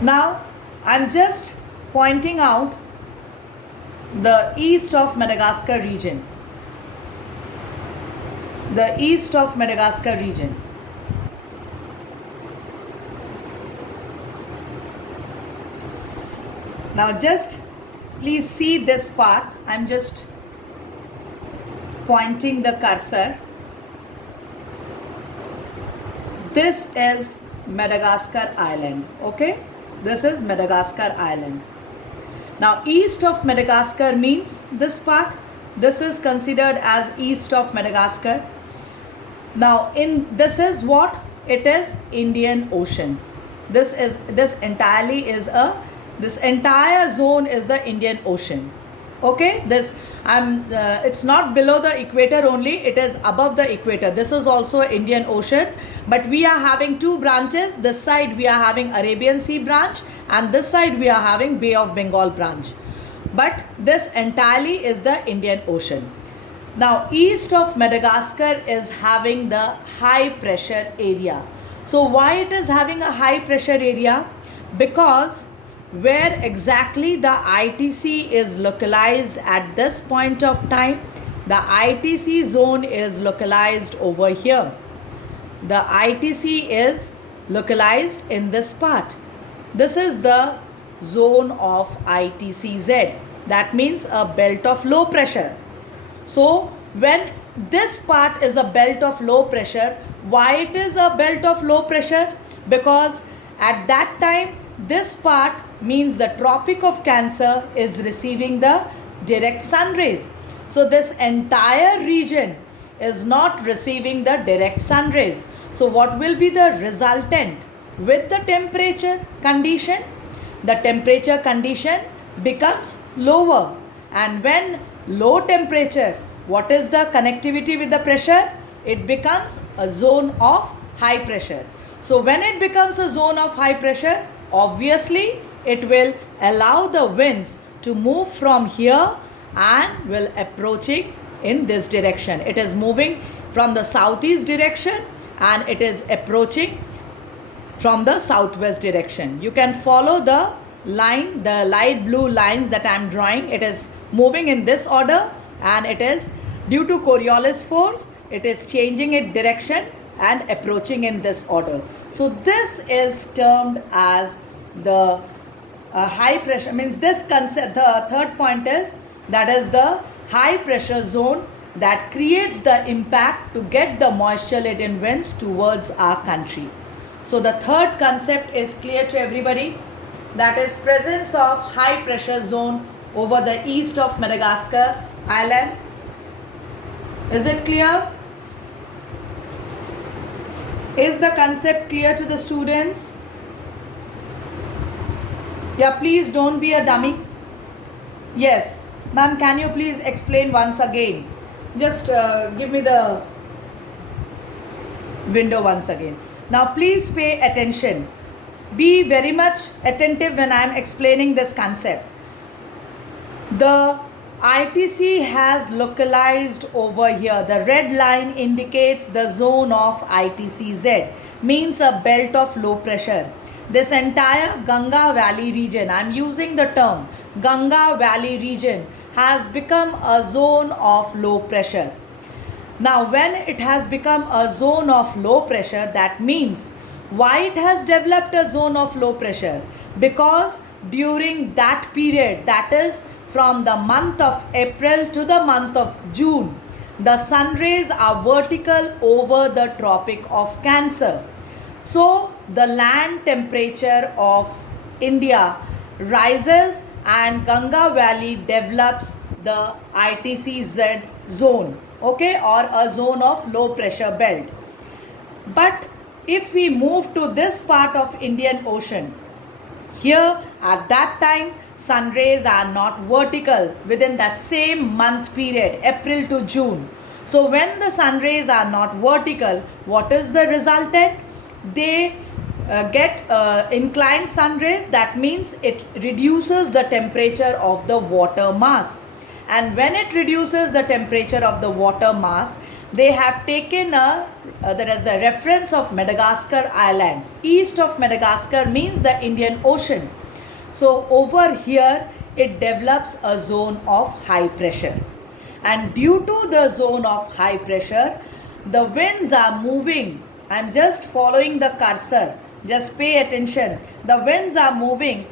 Now, I'm just pointing out the east of Madagascar region. The east of Madagascar region. Now, just please see this part. I'm just pointing the cursor. This is Madagascar Island. Okay, this is Madagascar Island. Now, east of Madagascar means this part. This is considered as east of Madagascar. Now, this is what it is, Indian Ocean. This entire zone is the Indian Ocean. Okay, it's not below the equator only, it is above the equator. This is also Indian Ocean, but we are having two branches. This side we are having Arabian Sea branch, and this side we are having Bay of Bengal branch. But this entirely is the Indian Ocean. Now, east of Madagascar is having the high pressure area. So why it is having a high pressure area? Because where exactly the ITC is localized at this point of time, the ITC zone is localized over here. The ITC is localized in this part. This is the zone of ITCZ. That means a belt of low pressure. So when this part is a belt of low pressure, why it is a belt of low pressure? Because at that time this part means the Tropic of Cancer is receiving the direct sun rays. So this entire region is not receiving the direct sun rays. So what will be the resultant with the temperature condition? The temperature condition becomes lower, and when low temperature, what is the connectivity with the pressure? It becomes a zone of high pressure. So when it becomes a zone of high pressure, obviously it will allow the winds to move from here and will approaching in this direction. It is moving from the southeast direction and it is approaching from the southwest direction. You can follow the line, the light blue lines that I am drawing. It is moving in this order, and it is due to Coriolis force, it is changing its direction and approaching in this order. So this is termed as the high pressure, means this concept. The third point is that is the high pressure zone that creates the impact to get the moisture laden winds towards our country. So the third concept is clear to everybody, that is presence of high pressure zone over the east of Madagascar Island. Is it clear? Is the concept clear to the students? Yeah, please don't be a dummy. Yes, ma'am, can you please explain once again? Just give me the window once again. Now please pay attention. Be very much attentive when I am explaining this concept. The ITC has localized over here. The red line indicates the zone of ITCZ, means a belt of low pressure. This entire Ganga Valley region, I am using the term Ganga Valley region, has become a zone of low pressure. Now when it has become a zone of low pressure, that means why it has developed a zone of low pressure? Because during that period, that is from the month of April to the month of June, the sun rays are vertical over the Tropic of Cancer. So the land temperature of India rises and Ganga Valley develops the ITCZ zone, okay, or a zone of low pressure belt. But if we move to this part of Indian Ocean, here at that time sun rays are not vertical within that same month period, April to June. So when the sun rays are not vertical, what is the resultant? They get inclined sun rays. That means it reduces the temperature of the water mass, and when it reduces the temperature of the water mass, they have taken that is the reference of Madagascar Island. East of Madagascar means the Indian Ocean. So over here it develops a zone of high pressure. And due to the zone of high pressure, the winds are moving. I'm just following the cursor. Just pay attention. The winds are moving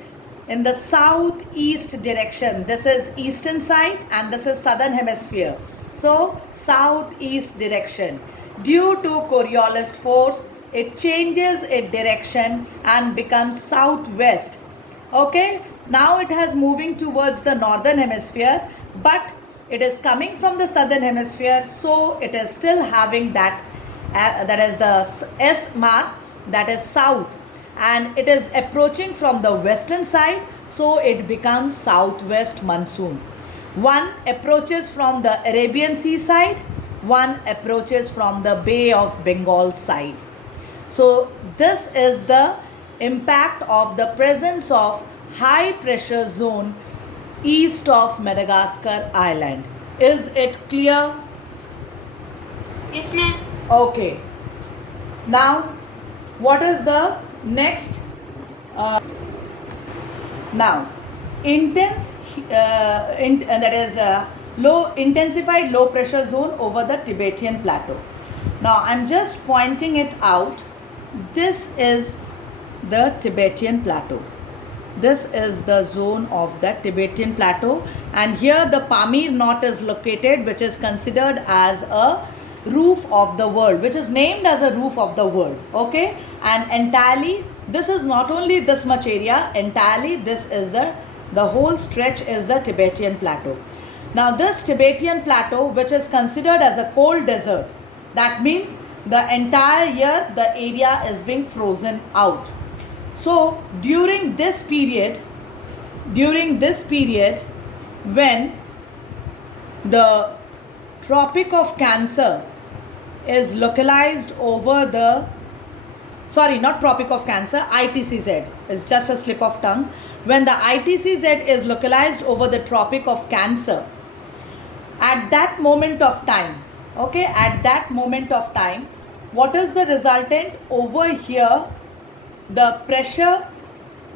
in the southeast direction. This is eastern side and this is southern hemisphere. So southeast direction. Due to Coriolis force, it changes its direction and becomes southwest. Okay, now it has moving towards the northern hemisphere, but it is coming from the southern hemisphere, so it is still having that that is the S mark, that is south, and it is approaching from the western side, so it becomes southwest monsoon. One approaches from the Arabian Sea side, one approaches from the Bay of Bengal side. So this is the impact of the presence of high pressure zone east of Madagascar Island. Is it clear? Yes, ma'am. Okay. Now, what is the next? Now, intensified low pressure zone over the Tibetan plateau. Now, I'm just pointing it out. This is the Tibetan plateau. This is the zone of the Tibetan plateau, and here the Pamir knot is located, which is considered as a roof of the world, which is named as a roof of the world. Okay, and entirely this is not only this much area, entirely this is the whole stretch is the Tibetan plateau. Now this Tibetan plateau, which is considered as a cold desert, that means the entire year the area is being frozen out. So during this period when the Tropic of Cancer is localized over the, sorry, not Tropic of Cancer, ITCZ, it's just a slip of tongue. When the ITCZ is localized over the Tropic of Cancer, at that moment of time, okay, at that moment of time, what is the resultant? Over here, the pressure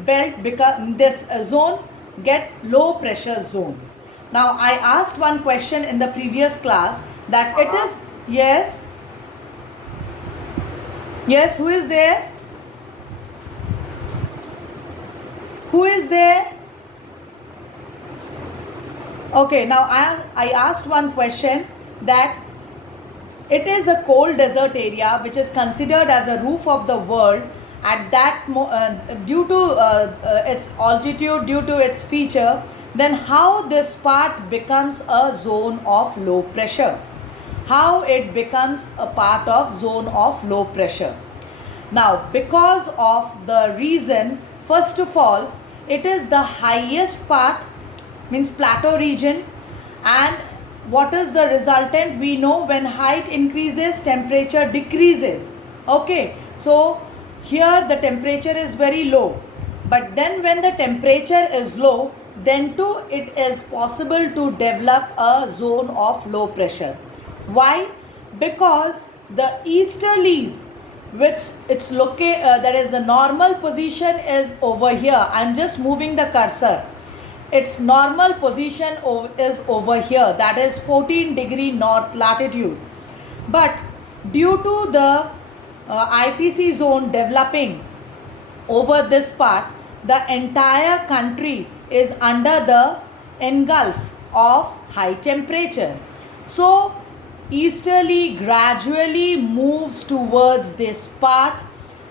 belt become, this zone get low pressure zone. Now I asked one question in the previous class that it is, yes, yes, who is there? Who is there? Okay, now I asked one question that it is a cold desert area which is considered as a roof of the world at that due to its altitude, due to its feature, then how this part becomes a zone of low pressure? How it becomes a part of zone of low pressure? Now, because of the reason, first of all, it is the highest part, means plateau region, and what is the resultant? We know when height increases, temperature decreases. Okay, so here the temperature is very low, but then when the temperature is low, then too it is possible to develop a zone of low pressure. Why? Because the easterlies, which it's located, that is the normal position is over here. I'm just moving the cursor. Its normal position is over here, that is 14° north latitude. But due to the ITC zone developing over this part, the entire country is under the engulf of high temperature. So easterly gradually moves towards this part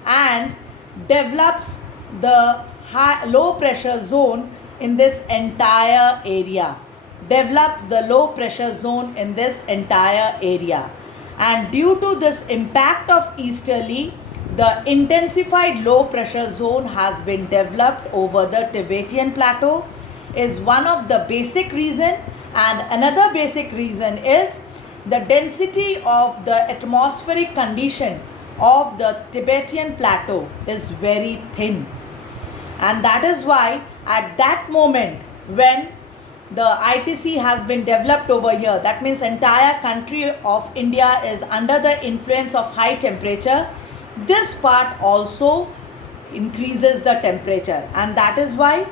and develops the low pressure zone in this entire area, develops the low pressure zone in this entire area. And due to this impact of easterly, the intensified low pressure zone has been developed over the Tibetan plateau is one of the basic reason. And another basic reason is the density of the atmospheric condition of the Tibetan plateau is very thin. And that is why at that moment when the ITC has been developed over here. That means entire country of India is under the influence of high temperature. This part also increases the temperature, and that is why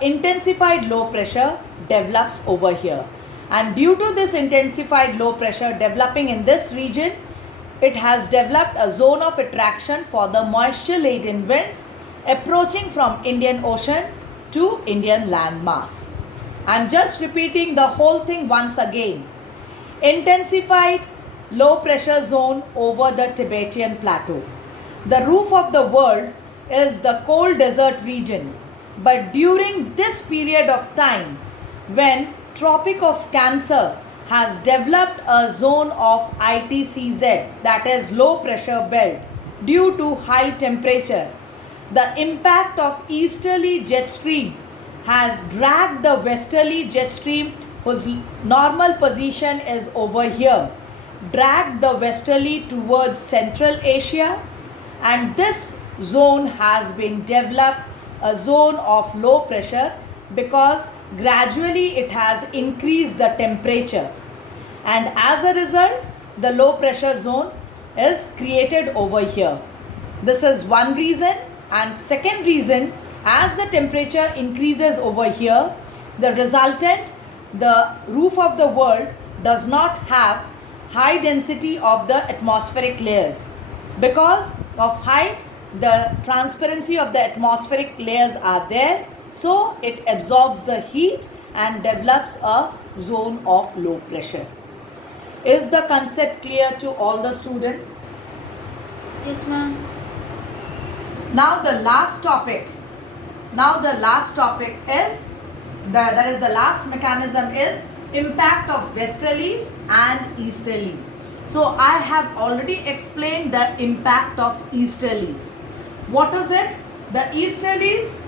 intensified low pressure develops over here. And due to this intensified low pressure developing in this region, it has developed a zone of attraction for the moisture laden winds approaching from Indian Ocean to Indian land mass. I'm just repeating the whole thing once again. Intensified low pressure zone over the Tibetan plateau. The roof of the world is the cold desert region, but during this period of time, when Tropic of Cancer has developed a zone of ITCZ, that is low pressure belt, due to high temperature, the impact of easterly jet stream has dragged the westerly jet stream, whose normal position is over here, dragged the westerly towards Central Asia, and this zone has been developed a zone of low pressure because gradually it has increased the temperature, and as a result the low pressure zone is created over here. This is one reason. And second reason, as the temperature increases over here, the resultant, the roof of the world does not have high density of the atmospheric layers. Because of height, the transparency of the atmospheric layers are there, so it absorbs the heat and develops a zone of low pressure. Is the concept clear to all the students? Yes, ma'am. Now the last topic is that is the last mechanism is impact of westerlies and easterlies. So I have already explained the impact of easterlies. What is it? The easterlies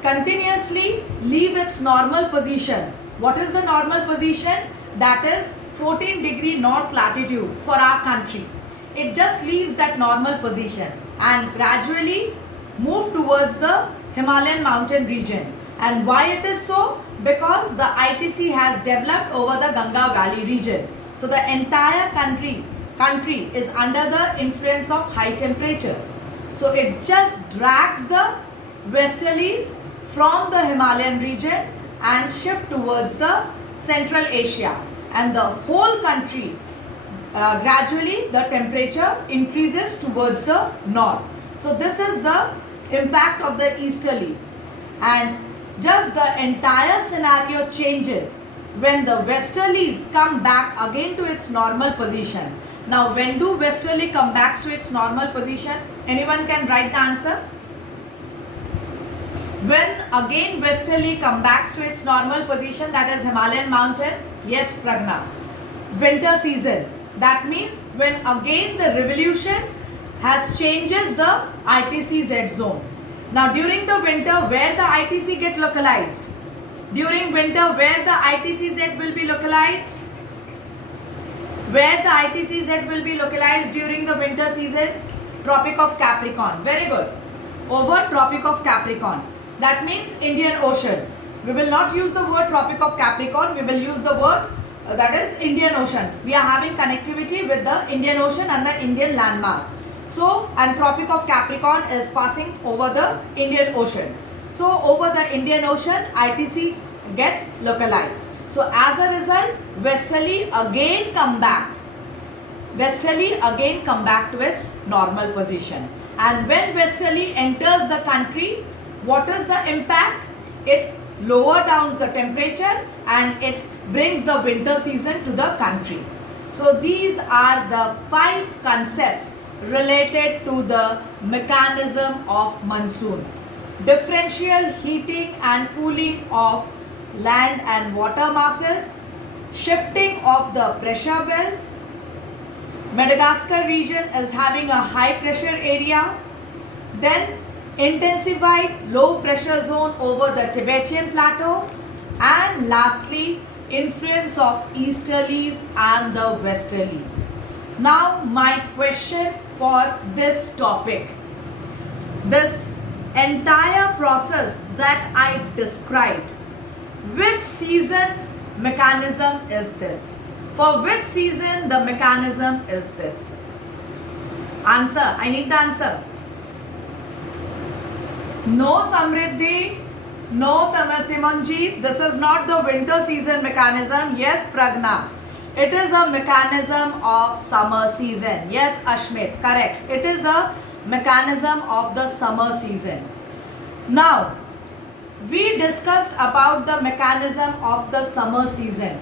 continuously leave its normal position. What is the normal position? That is 14-degree north latitude for our country. It just leaves that normal position and gradually move towards the Himalayan mountain region. And why it is so? Because the ITC has developed over the Ganga Valley region. So the entire country is under the influence of high temperature. So it just drags the westerlies from the Himalayan region and shift towards the Central Asia. And the whole country gradually the temperature increases towards the north. So this is the impact of the easterlies, and just the entire scenario changes when the westerlies come back again to its normal position. Now when do westerly come back to its normal position? Anyone can write the answer. When again westerly come back to its normal position, that is Himalayan mountain. Yes, Pragna. Winter season. That means when again the revolution has changes the ITC-Z zone. Now during the winter, where the ITC get localized? During winter, where the ITC-Z will be localized? Where the ITC-Z will be localized during the winter season? Tropic of Capricorn. Very good. Over Tropic of Capricorn. That means Indian Ocean. We will not use the word Tropic of Capricorn. We will use the word that is Indian Ocean. We are having connectivity with the Indian Ocean and the Indian landmass. So, and Tropic of Capricorn is passing over the Indian Ocean. So, over the Indian Ocean, ITC get localized. So, as a result, westerly again come back. Westerly again come back to its normal position. And when westerly enters the country, what is the impact? It lower downs the temperature and it brings the winter season to the country. So these are the 5 concepts related to the mechanism of monsoon. Differential heating and cooling of land and water masses, shifting of the pressure belts. Madagascar region is having a high pressure area. Then intensified low pressure zone over the Tibetan plateau, and lastly influence of easterlies and the westerlies. Now my question for this topic, this entire process that I described, which season mechanism is this? For which season the mechanism is this? Answer. I need the answer. No, Samriddhi. No, Timanji. This is not the winter season mechanism. Yes, Pragna. It is a mechanism of summer season. Yes, Ashmit. Correct. It is a mechanism of the summer season. Now, we discussed about the mechanism of the summer season.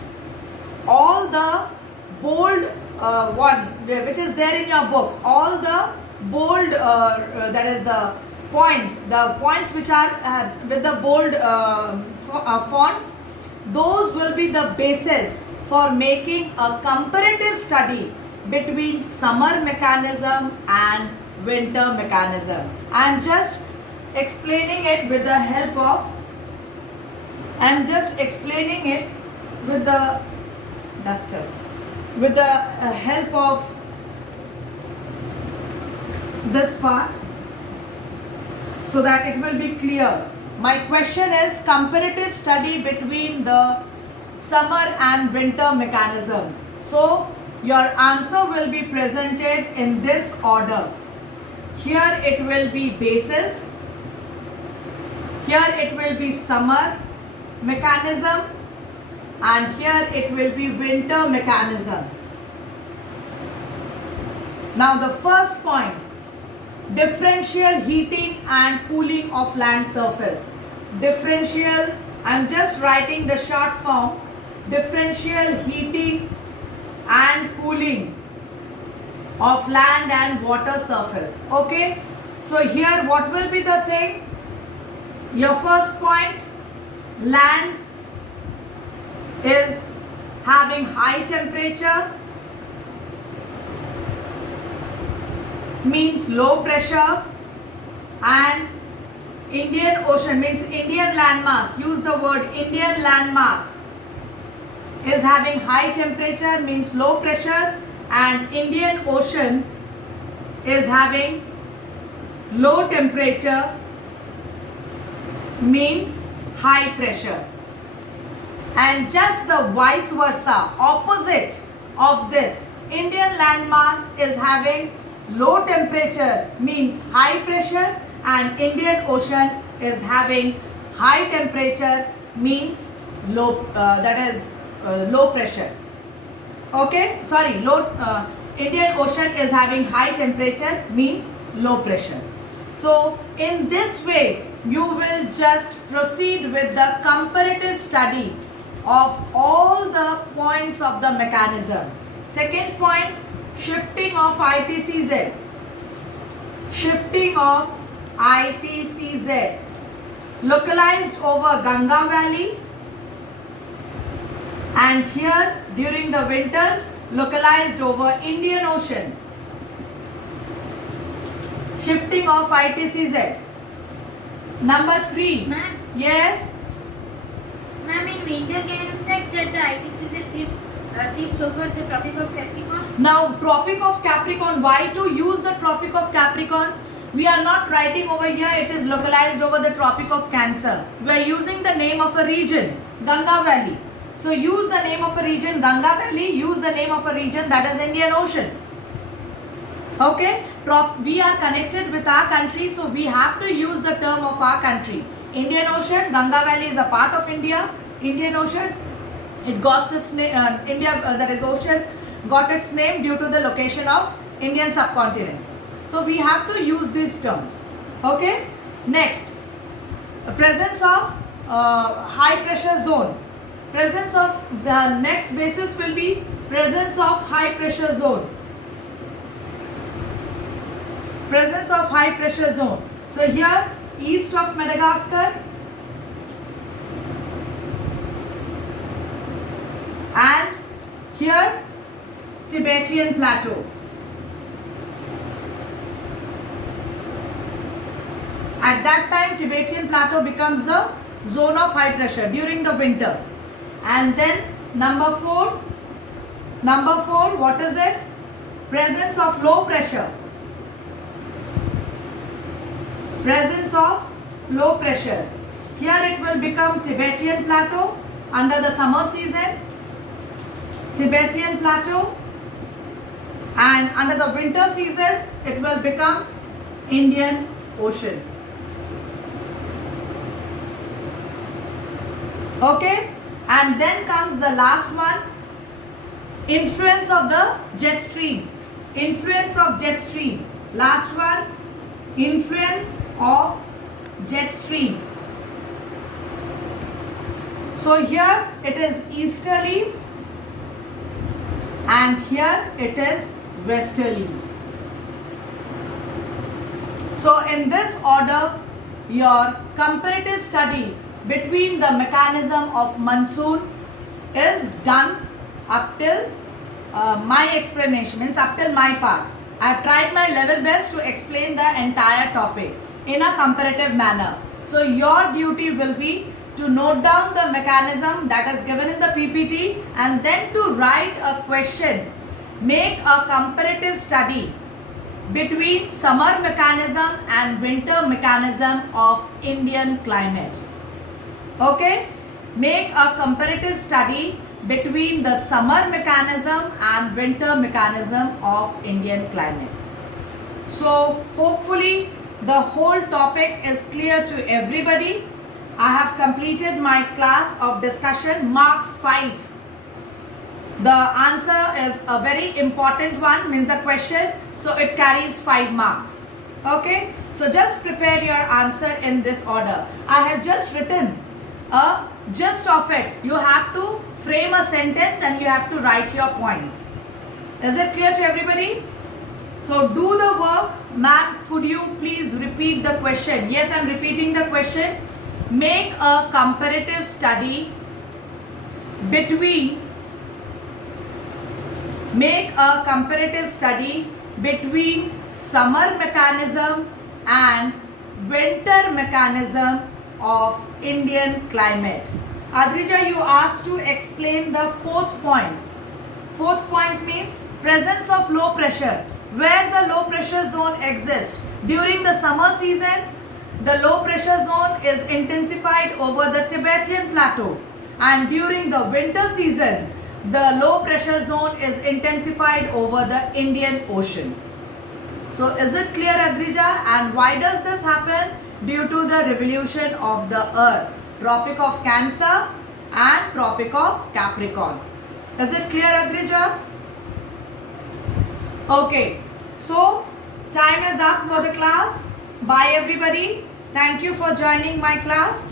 All the bold one which is there in your book, all the bold that is the points which are with the bold fonts, those will be the basis for making a comparative study between summer mechanism and winter mechanism. I am just explaining it with the help of duster, with the help of this part, so that it will be clear. My question is comparative study between the summer and winter mechanism. So your answer will be presented in this order. Here it will be basis, here it will be summer mechanism, and here it will be winter mechanism. Now the first point, differential heating and cooling of land surface. Differential, I am just writing the short form, differential heating and cooling of land and water surface. Okay, so here what will be the thing? Your first point, land is having high temperature, means low pressure, and Indian Ocean means Indian landmass. Use the word Indian landmass is having high temperature, means low pressure, and Indian Ocean is having low temperature, means high pressure. And just the vice versa, opposite of this, Indian landmass is having low temperature, means high pressure, and Indian Ocean is having high temperature, means low low pressure. Okay, sorry, Indian Ocean is having high temperature, means low pressure. So in this way you will just proceed with the comparative study of all the points of the mechanism. Second point, shifting of ITCZ. Shifting of ITCZ localized over Ganga Valley, and here during the winters localized over Indian Ocean. Shifting of ITCZ. Number 3. Ma'am, Yes. ma'am, in winter can affect that the ITCZ ships over the Tropic of Capricorn? Now, Tropic of Capricorn, why to use the Tropic of Capricorn? We are not writing over here, it is localized over the Tropic of Cancer. We are using the name of a region, Ganga Valley. So use the name of a region, Ganga Valley, use the name of a region, that is Indian Ocean. Okay, we are connected with our country, so we have to use the term of our country. Indian Ocean, Ganga Valley is a part of India. Indian Ocean, it got its name, that is ocean, got its name due to the location of Indian subcontinent. So we have to use these terms. Okay, next, presence of high pressure zone. Presence of the next basis will be presence of high pressure zone. Presence of high pressure zone. So here east of Madagascar and here Tibetan Plateau. At that time Tibetan Plateau becomes the zone of high pressure during the winter. And then number 4, what is it? Presence of low pressure. Presence of low pressure. Here it will become Tibetan Plateau under the summer season. Tibetan Plateau. And under the winter season, it will become Indian Ocean. Okay, and then comes the last one, influence of the jet stream. Influence of jet stream. Last one, influence of jet stream. So here it is easterlies and here it is westerlies. So in this order, your comparative study between the mechanism of monsoon is done up till my explanation, means up till my part. I have tried my level best to explain the entire topic in a comparative manner. So your duty will be to note down the mechanism that is given in the PPT and then to write a question. Make a comparative study between summer mechanism and winter mechanism of Indian climate. Okay, make a comparative study between the summer mechanism and winter mechanism of Indian climate. So hopefully the whole topic is clear to everybody. I have completed my class of discussion, marks 5. The answer is a very important one, means the question, so it carries 5 marks. Okay, so just prepare your answer in this order. I have just written a gist of it. You have to frame a sentence and you have to write your points. Is it clear to everybody? So do the work. Ma'am, could you please repeat the question? Yes, I am repeating the question. Make a comparative study between summer mechanism and winter mechanism of Indian climate. Adrija, you asked to explain the 4th point. 4th point means presence of low pressure. Where the low pressure zone exists during the summer season, the low pressure zone is intensified over the Tibetan Plateau, and during the winter season, the low pressure zone is intensified over the Indian Ocean. So is it clear, Adrija? And why does this happen? Due to the revolution of the earth, Tropic of Cancer and Tropic of Capricorn. Is it clear, Adrija? Okay, so time is up for the class. Bye everybody. Thank you for joining my class.